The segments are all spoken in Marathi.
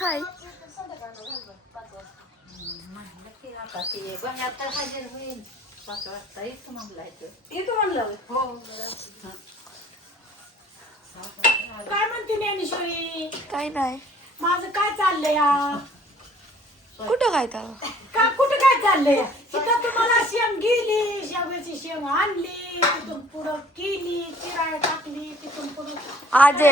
हाय. काय म्हणते ज्ञानेश्वरी? काय नाही. माझं काय चाललंय या? कुठं काय तर का कुठं काय चाललंय? इथं तुम्हाला शेंग गेली, शेवग्याची शेंग आणली, तिथून पुढं केली, चिराय टाकली, तिथून पुढं आज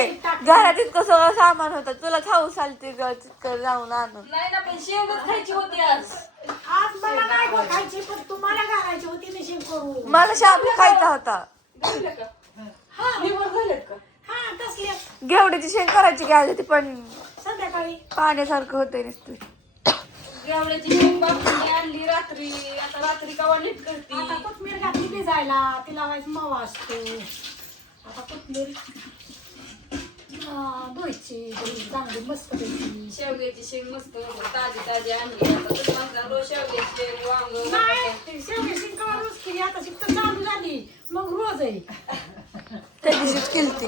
घरात इतकं सगळं सामान होतं. तुला खाऊ चालते तितकं जाऊन आणून. नाही ना पण शेवच खायची होती आज. आज मला नाही गं खायची, पण तुम्हाला घालायची होती ना शेंग करू. मला शाबू खायचा होता. झालं का? हा निवड झालेत का? हा कसली घेवड्याची शेंग करायची घ्यायची होती पण संध्याकाळी पाण्यासारखं होतंय नुसतं. गेवड्याची शेंग बापूने आणली रात्री. आता रात्री कवा नीट करती. आता कोथमीर घातली भिजायला, तिला वाईस मवा असतो. आता कोथमीर धुवायची चांगली मस्त पैकी. शेवग्याची शेंग मस्त ताजी ताजी आणली. आता तुम्हाला रोज शेवग्याची शेंग वांग नाही शेवग्याची शेंग कवा रोज केली, आता शिकत चालू झाली मग रोज आहे. त्या दिवशीच केलती.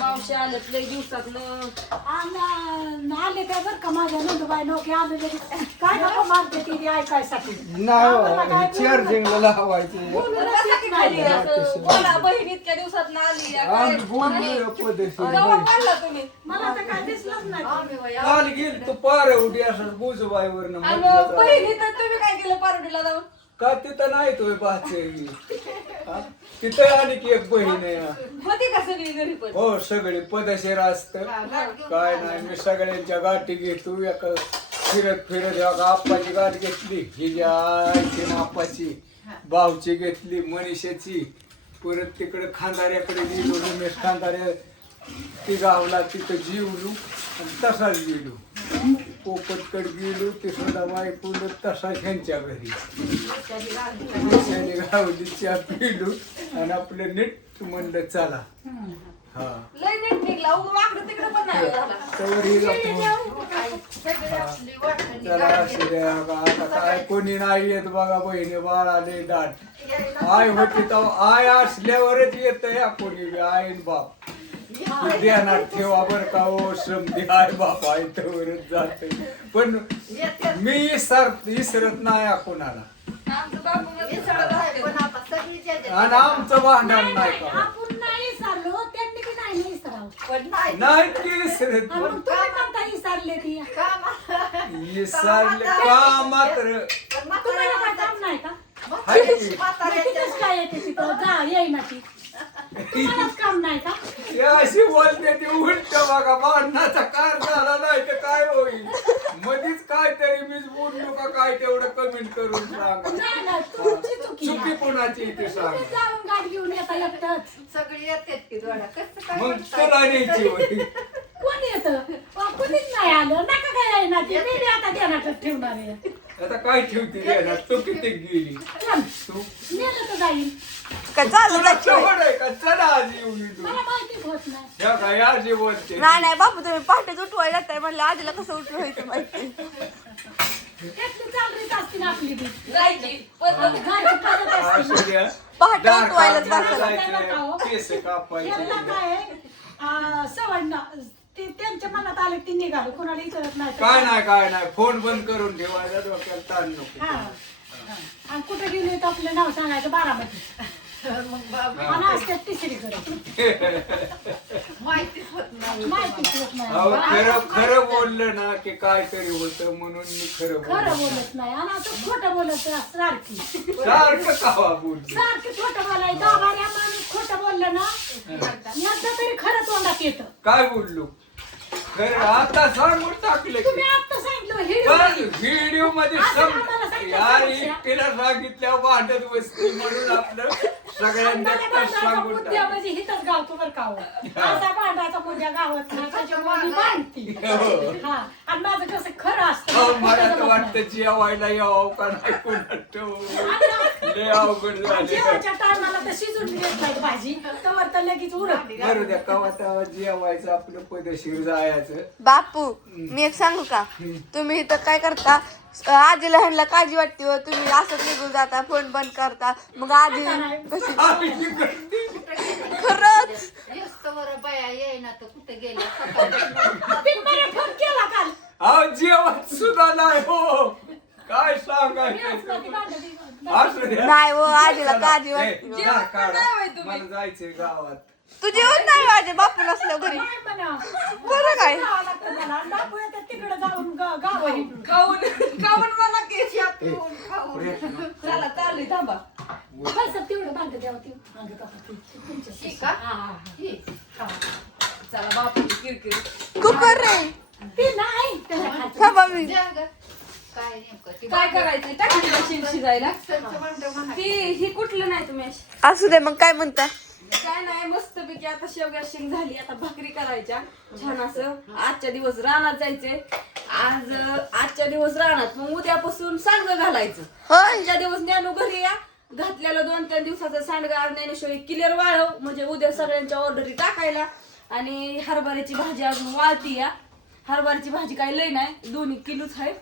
मावशी आलेत लय दिवसात आले काय बरं का माझ्या नंदुबाई नोके आले लगेच. काय नको मारते ती ऐकायसाठी. नाही चार्जिंगला लावायचे बोला बहीण इतक्या दिवसात आली. आज बोललो पद्धतशीर केव्हा बोलला तुम्ही? मला तर काय दिसलंच नाही. काल गेल तू पार उडी असं बुजबाईवर आणि बहिणी तर तुम्ही काय केलं पारोडीला जाऊन? का तिथं नाही तो पाहते तिथं आणि की एक बहीण आहे होती का सगळी घरी पण? हो सगळी पदशीर असत काय नाही मी सगळ्यांच्या गाठी घेतो एका फिरत फिरत एका आप्पाची गाठ घेतली हिच्या आईची ना आप्पाची भाऊची घेतली मनीषाची परत तिकडे खांदाऱ्याकडे गेलो रमेश खांदाऱ्या ती गावला तिथं जीवलो आणि तसाच गेलो पोपटकड गेलो ते सुद्धा बायकोलं तसा ह्यांच्या घरी गावली चहा पिलो आणि आपलं नीट म्हणलं चला हा लय नीट निघला उगं वाकडं तिकडं पण नाही झाला. तर हिला चला असू द्या का आता काय कोणी नाही येत बघा बहिणी बाळाले दाट आय होती तेव्हा आय असल्यावरच येत या कोणी बी आईन बाप ध्यानात ठेवा बर का ओ समधी आय बाप आहे तेवढच जात पण मी इसरत नाही कोणाला आमचं बापू मध्ये सगळं राहते. आणि आमचं भांडण नाही का आपण नाही विसरलो त्यांनी बी नाही विसरावं. पण नाही नाही की इसरत आणि मग तुम्ही म्हणता विसरले ती. इसरले का मात्र तुम्हाला काय काम नाही का? हाय की. मग तिथंच काय येते तिथं जा येईना ती. तुम्हालाच काम नाही का? हे अशी बोलते ती उलट बघा भांडणाचा कार झाला नाही तर काय होईल मधीच काहीतरी मीच बोललो का काय तेवढं कमेंट करून सांगा नाही नाही तुमची चुकी आहे. चुकी कोणाची ते सांगा तुम्ही जाऊन गाडी घेऊन येता एकटंच. सगळी येतात की जोडा कसं काय मग म्हणता? तुला न्यायची होती कोण येतं? कुणीच नाही आलं नका काय येईना ती. मी बी आता ध्यानातच ठेवणार आहे. आता काय ठेवते रे तू किती गेली चल, तू नेलं तर जाईल. काय चाललं तुला जायची चवड आहे का चला आज येऊन तू मला माहितीच होत नाही. ह्या काय आजी बोलते नाही नाही बापू तुम्ही पहाटेच उठवायला जाताय म्हणलं आजीला कसं उठवायचं माहिती. त्यातली चालरीच असते ना आपली बी. जायची पण जायची पद्धत असते ना. असू द्या पहाटे दार उठवायलाच काढायला बसायला. जायचं, केस कापायचे यांना काय सवड ना ते त्यांच्या मनात आले ते निघाले कोणाला विचारत नाही. काय नाही फोन बंद करून ठेवायचा डोक्याला ताण नको हा. आणि कुठे गेले तर आपलं नाव सांगायचं बारामती. आणि असते तिसरीकडे माहितीच होत नाही. माहितीच होत अहो, नाही. खरं बोललं ना की काहीतरी होतं म्हणून मी खरं खरं बोललो बोलत नाही आणि असं खोटं बोलत सारखी सारखं कावा बोलतो सारखी खोटं बोलाय गावाऱ्या माणूस खोटं बोललं ना एकदा तरी खरं तोंडात येतं. काय बोललो खरं आता सांगून टाकलं की तुम्ही आता सांगितलं हिडिओ व्हिडिओ मध्ये असं आम्हाला सांगितलं यार समस्या. एकटीला सांगितल्यावर भांडत बसते म्हणून आपलं सगळ्यांना सांगून मुद्द्या टाकलं. म्हणजे हिथंच गावतो बरं का असा भांडाचा मुद्द्या गावात नाही त्याच्यामुळे मी भांडती. हा आणि माझं कसं खरं हो, असतं मला तर वाटतं जेवायला यावं का नाही कोणात लय अवघड झाले जेवायच्या टायमाला तर शिजून घेत नाही भाजी तवर तर लगेच उडत. बरं द्या कवा तेव्हा जेवायचं आपलं पदशीर जायचं बापू मी एक सांगू का तुम्ही इथं काय करता आजीला ह्यांना काळजी वाटते हो तुम्ही असंच निघून जाता फोन बंद करता मग आजी कशी खरंच बरं बाया येईना तर कुठे गेल्या पिंपऱ्या फोन केला काल अहो जेवण सुद्धा नाही हो काय सांगायचं असू द्या. नाही हो आजीला काळजी ए, वाटते जा काढा. मला जायचंय गावात तू जेवण नाही माझे बापू नसल्या घरी नाही म्हणा बरं काय जावं लागतं मला आणि बापू येतात तिकडे जाऊन गाव आहे खाऊन मला केशी ए, खाऊन प्रश्न. चला चालली थांबा पैसा तेवढं बांधत द्यावं ती मागं का तुमच्या ठीक आहे चला बापूची किरकिर कुकर रे ती नाही त्याच्या खाली. थांबा मी काय नेमकं ते काय करायचंय टाकायला शिन शिजायला मिक्सरचं भांडं म्हणा. ही कुठलं नाही तुम्ही असू दे मग काय म्हणता काय नाही मस्तपैकी आता शेवग्या शेंग झाली आता भाकरी करायच्या छान असं आजच्या दिवस रानात जायचंय आजच्या दिवस रानात मग उद्यापासून सांडगं घालायचं होय आजच्या दिवस ज्ञानू घरी या घातलेलं 2-3 दिवसाचं सांडगं ज्ञानेश्वरी क्लिअर वाळव म्हणजे उद्या सगळ्यांच्या ऑर्डरी टाकायला आणि हरभऱ्याची भाजी अजून वाळती या हरभऱ्याची भाजी काय लय नाही 2 किलोच आहे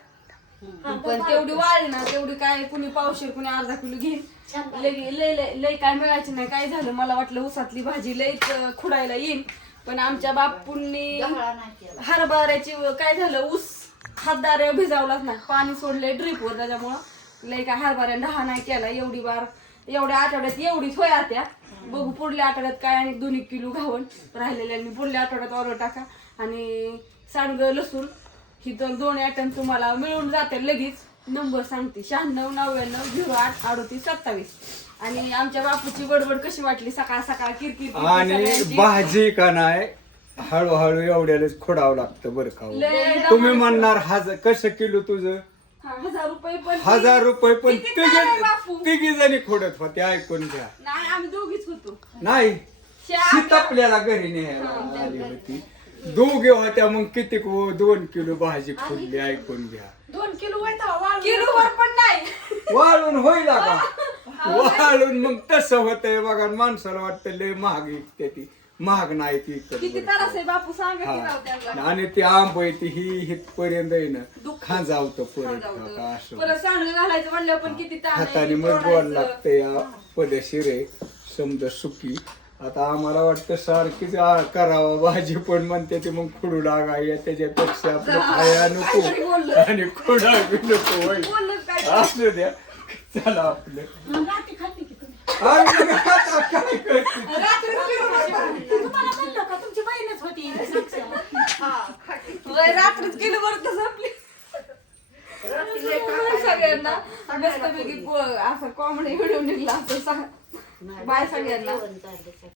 पण तेवढी वाळली ना तेवढी काय कुणी पावशेर कुणी अर्धा किलो घेईन लय काय मिळायचं नाही काय झालं मला वाटलं उसातली भाजी लयच खुडायला येईन पण आमच्या बापूंनी गव्हाला नाही केला. हरभऱ्याची काय झालं ऊस हातदार भिजावलाच नाही पाणी सोडलंय ड्रीपवर त्याच्यामुळं लय काय हरभऱ्या दहा नाही केला एवढ्या आठवड्यात एवढीच होय आत्या बघू पुढल्या आठवड्यात काय आणि 2 किलो घावन राहिलेल्यांनी पुढल्या आठवड्यात ऑर्डर टाका आणि सांडगं लसूण ही 2 आयटम तुम्हाला मिळून जाते लगेच नंबर सांगते 9699083827 आणि आमच्या बापूची बडबड कशी वाटली सकाळ सकाळ किरकिर आणि सगळ्यांची. भाजी का नाही हळूहळू एवढ्यालाच खोडावं लागतं बरं का हो. लय तुम्ही म्हणणार कसं किलो तुझं 1000 रुपये पण 1000 रुपये पण किती काय बापू? तिघी जणी खोडत होते ऐकून घ्या नाही आम्ही दोघीच होतो नाही शा- शीत आपल्याला घरी न्यायला आली होती दोघे होत्या मग किती 2 किलो भाजी खोडली ऐकून घ्या 2 किलो व्हायचा वाळ किलोवर पण नाही वाळून होईल का वाळून मग तसं होतंय बघा माणसाला वाटतं लय महाग विकते ती महाग नाही ती इकडं किती बरं. त्रास आहे बापू सांगा की राव हा. त्यांना आणि ती आंब आहे ती ही हितपर्यंत आहे ना दुखतं. खांजावतं परत समजावतं. का असं परत सांडगं घालायचं म्हणलं पण किती ताण आहे, हाताने किती मग गोड तोडायचं. लागतं या पदशीर आहे समजा सुकी आता आम्हाला वाटतं सारखीच करावा भाजी पण म्हणते ते मग खुडू लागाय त्याच्यापेक्षा आपलं खाया काहीतरी नको बोललं. आणि खुडा बी नको होय बोललं काय असू द्या चला आपलं रात्री खाल्ली की तुम्ही आणि मग आता काय करते? रात्री तुम्हाला म्हणलं का तुमची बहीणच होती साक्षात. रात्रीच केलं बरं तर संपली सगळ्यांना मस्तपैकी असं कॉमेडी व्हिडिओ निघला असं बाय सगळ्यांना जेवण झालं.